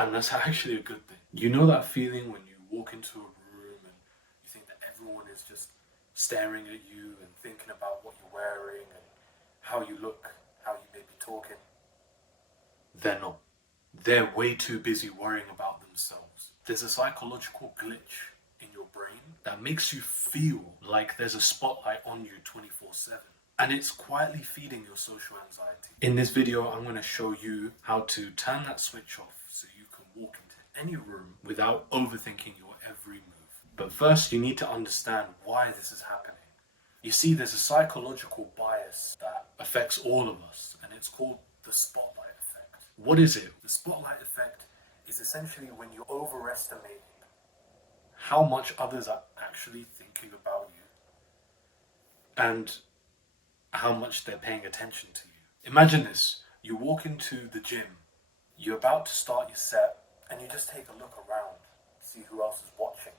And that's actually a good thing. You know that feeling when you walk into a room and you think that everyone is just staring at you and thinking about what you're wearing and how you look, how you may be talking? They're not. They're way too busy worrying about themselves. There's a psychological glitch in your brain that makes you feel like there's a spotlight on you 24/7. And it's quietly feeding your social anxiety. In this video, I'm going to show you how to turn that switch off so you can walk into any room without overthinking your every move. But first, you need to understand why this is happening. You see, there's a psychological bias that affects all of us, and it's called the spotlight effect. What is it? The spotlight effect is essentially when you overestimate how much others are actually thinking about you and how much they're paying attention to you. Imagine this. You walk into the gym, you're about to start your set, and you just take a look around, see who else is watching.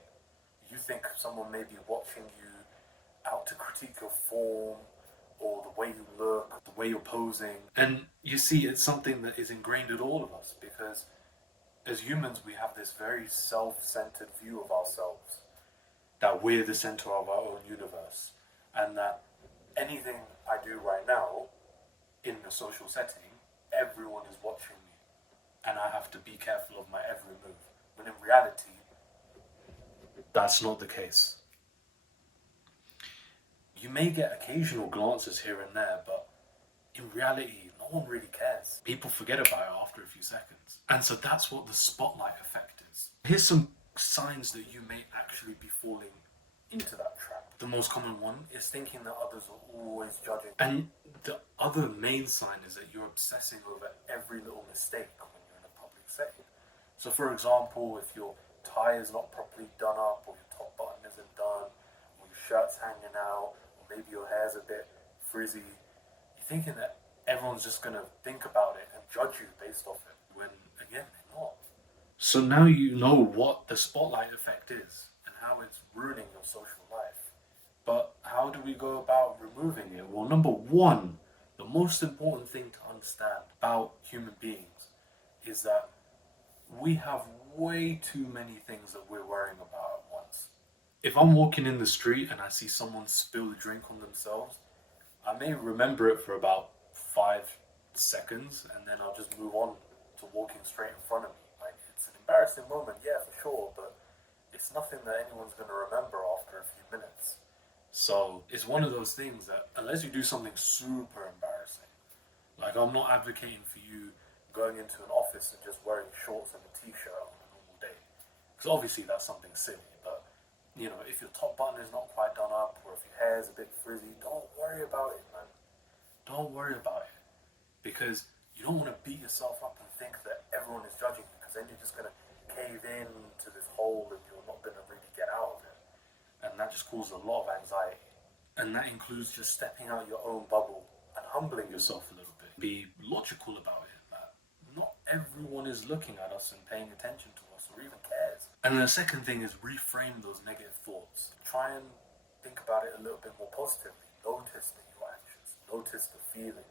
You think someone may be watching you out to critique your form, or the way you look, the way you're posing. And you see, it's something that is ingrained in all of us, because as humans, we have this very self-centered view of ourselves, that we're the center of our own universe, and that anything I do right now in a social setting, everyone is watching me, and I have to be careful of my every move. When in reality, that's not the case. You may get occasional glances here and there, but in reality, no one really cares. People forget about it after a few seconds. And so that's what the spotlight effect is. Here's some signs that you may actually be falling into that trap. The most common one is thinking that others are always judging. And the other main sign is that you're obsessing over every little mistake when you're in a public setting. So for example, if your tie is not properly done up, or your top button isn't done, or your shirt's hanging out, or maybe your hair's a bit frizzy, you're thinking that everyone's just going to think about it and judge you based off it, when again, they're not. So now you know what the spotlight effect is and how it's ruining your social life. But how do we go about removing it? Well, number one, the most important thing to understand about human beings is that we have way too many things that we're worrying about at once. If I'm walking in the street and I see someone spill a drink on themselves, I may remember it for about 5 seconds, and then I'll just move on to walking straight in front of me. Like, it's an embarrassing moment, yeah, for sure, but it's nothing that anyone's going to remember after a few minutes. So it's one of those things that, unless you do something super embarrassing, like I'm not advocating for you going into an office and just wearing shorts and a t-shirt on a normal day, because obviously that's something silly. But you know, if your top button is not quite done up, or if your hair is a bit frizzy, don't worry about it, man. Don't worry about it, because you don't want to beat yourself up and think that everyone is judging you, because then you're just going to cave in to this hole and you're not going to really get out of it. And that just causes a lot of anxiety. And that includes just stepping out your own bubble and humbling yourself a little bit. Be logical about it, that not everyone is looking at us and paying attention to us or even cares. And the second thing is reframe those negative thoughts. Try and think about it a little bit more positively. Notice that you're anxious. Notice the feeling.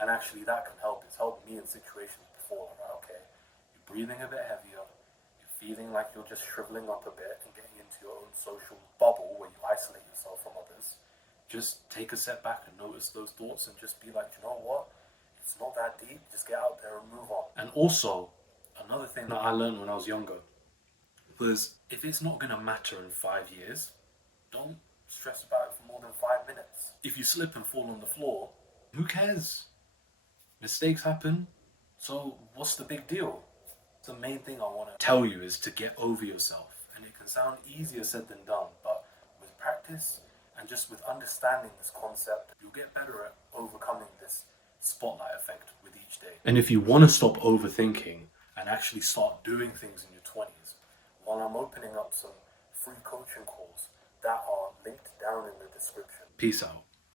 And actually that can help. It's helped me in situations before. Like, okay, you're breathing a bit heavier. You're feeling like you're just shriveling up a bit and getting into your own social bubble where you isolate yourself from others. Just take a step back and notice those thoughts and just be like, you know what? It's not that deep. Just get out there and move on. And also, another thing that I learned when I was younger was, if it's not going to matter in 5 years, don't stress about it for more than 5 minutes. If you slip and fall on the floor, who cares? Mistakes happen, so what's the big deal? The main thing I want to tell you is to get over yourself. And it can sound easier said than done, but with practice and just with understanding this concept, you'll get better at overcoming this spotlight effect with each day. And if you want to stop overthinking and actually start doing things in your 20s, well, I'm opening up some free coaching calls that are linked down in the description. Peace out.